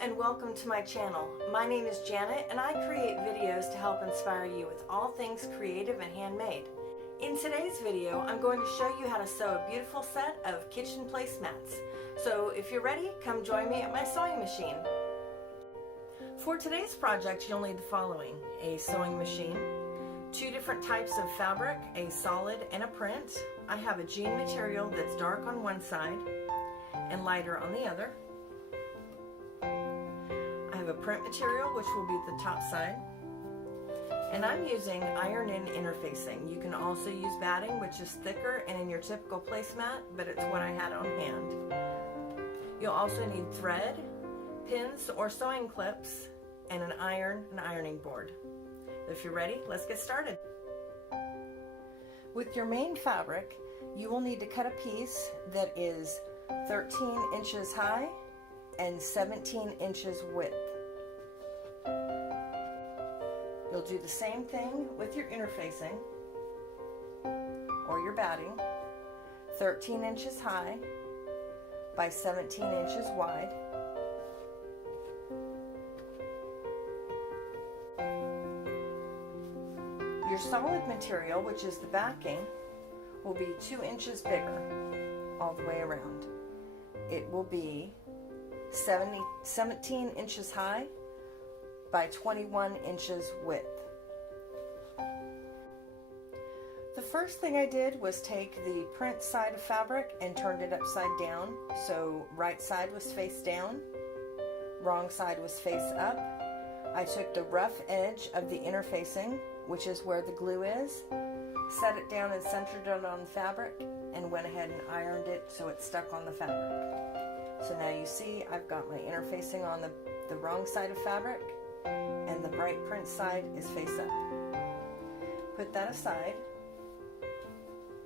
and welcome to my channel. My name is Janet and I create videos to help inspire you with all things creative and handmade. In today's video, I'm going to show you how to sew a beautiful set of kitchen placemats. So if you're ready, come join me at my sewing machine. For today's project, you'll need the following: a sewing machine, two different types of fabric, a solid and a print. I have a jean material that's dark on one side and lighter on the other. I have a print material which will be the top side, and I'm using iron-in interfacing. You can also use batting, which is thicker and in your typical placemat, but it's what I had on hand. You'll also need thread, pins or sewing clips, and an ironing board. If you're ready, let's get started. With your main fabric, you will need to cut a piece that is 13 inches high and 17 inches width. You'll do the same thing with your interfacing or your batting, 13 inches high by 17 inches wide. Your solid material, which is the backing, will be 2 inches bigger all the way around. It will be 17 inches high by 21 inches width. The first thing I did was take the print side of fabric and turned it upside down, so right side was face down, wrong side was face up. I took the rough edge of the interfacing, which is where the glue is, set it down and centered it on the fabric, and went ahead and ironed it so it stuck on the fabric. So now you see I've got my interfacing on the wrong side of fabric, and the bright print side is face up. Put that aside,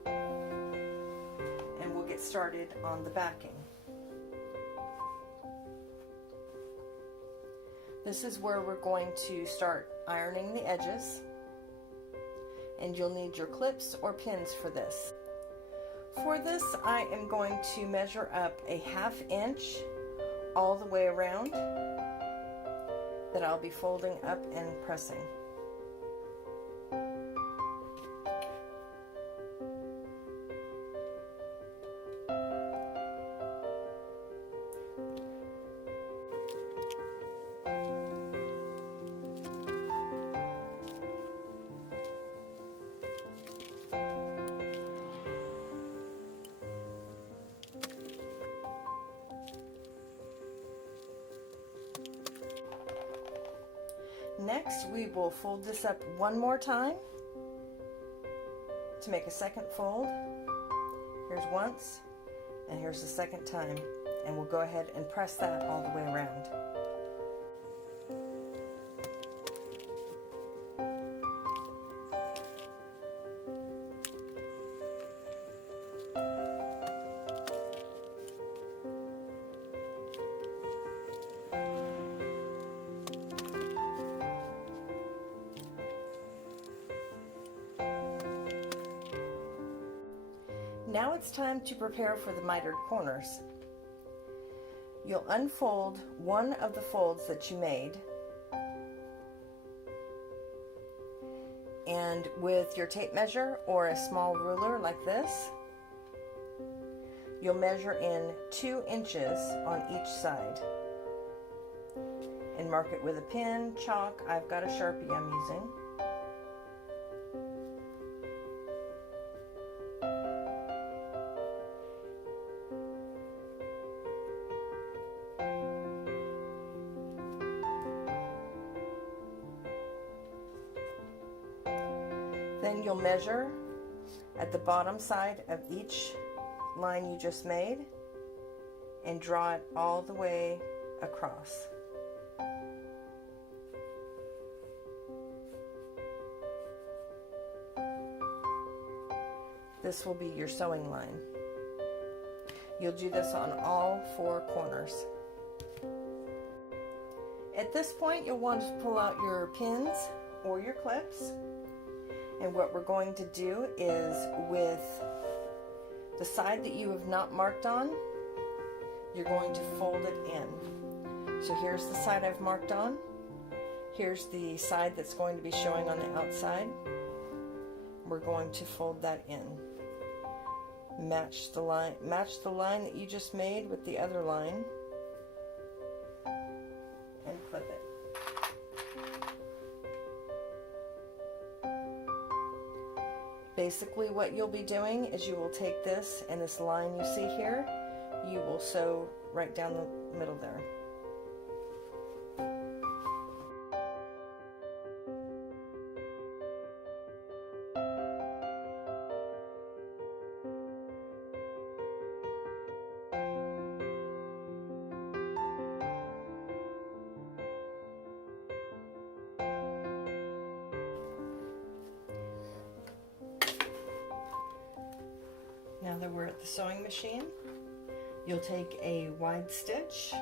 and we'll get started on the backing. This is where we're going to start ironing the edges, and you'll need your clips or pins for this. For this, I am going to measure up a 1/2 inch all the way around that I'll be folding up and pressing. Next, we will fold this up one more time to make a second fold. Here's once, and here's the second time, and we'll go ahead and press that all the way around. Now it's time to prepare for the mitered corners. You'll unfold one of the folds that you made, and with your tape measure or a small ruler like this, you'll measure in 2 inches on each side and mark it with a pen, chalk. I've got a Sharpie I'm using. Then you'll measure at the bottom side of each line you just made and draw it all the way across. This will be your sewing line. You'll do this on all 4 corners. At this point, you'll want to pull out your pins or your clips. And what we're going to do is, with the side that you have not marked on, you're going to fold it in. So here's the side I've marked on. Here's the side that's going to be showing on the outside. We're going to fold that in. Match the line that you just made with the other line and clip it. Basically what you'll be doing is you will take this and this line you see here, you will sew right down the middle there. Now that we're at the sewing machine, you'll take a wide stitch,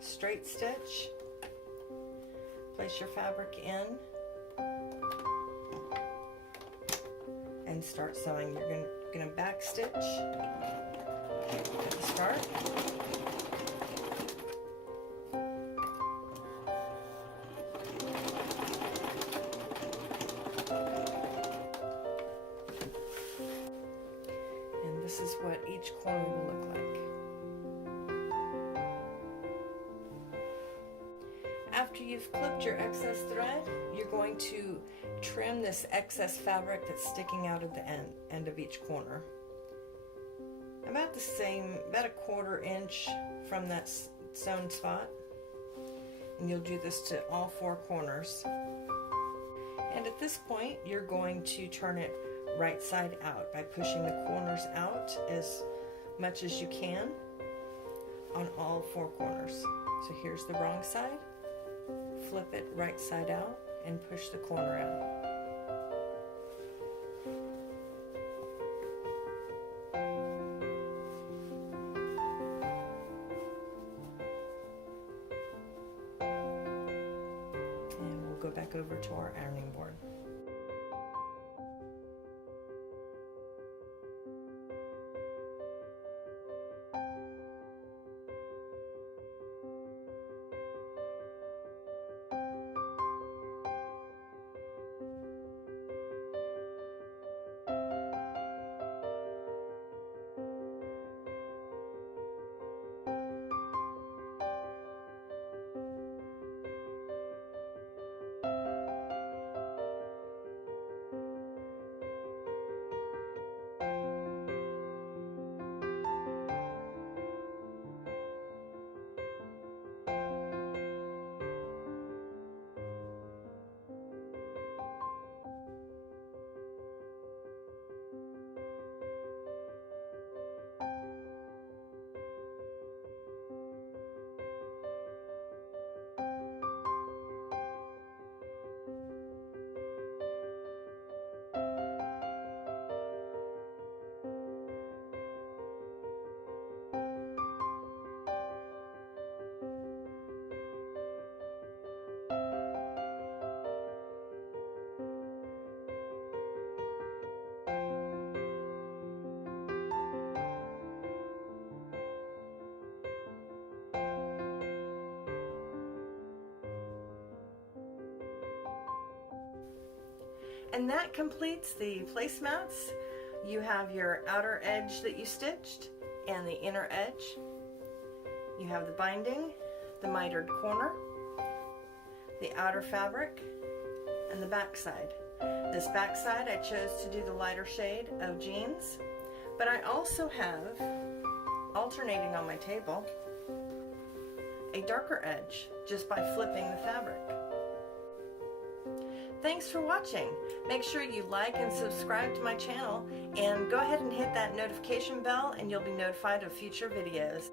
straight stitch, place your fabric in, and start sewing. You're going to back stitch at the start. This is what each corner will look like. After you've clipped your excess thread, you're going to trim this excess fabric that's sticking out at the end of each corner. About the same, about a 1/4 inch from that sewn spot. And you'll do this to all 4 corners. And at this point, you're going to turn it right side out by pushing the corners out as much as you can on all 4 corners. So here's the wrong side, flip it right side out and push the corner out. And we'll go back over to our ironing board. And that completes the placemats. You have your outer edge that you stitched and the inner edge. You have the binding, the mitered corner, the outer fabric, and the back side. This back side I chose to do the lighter shade of jeans, but I also have, alternating on my table, a darker edge just by flipping the fabric. Thanks for watching. Make sure you like and subscribe to my channel, and go ahead and hit that notification bell and you'll be notified of future videos.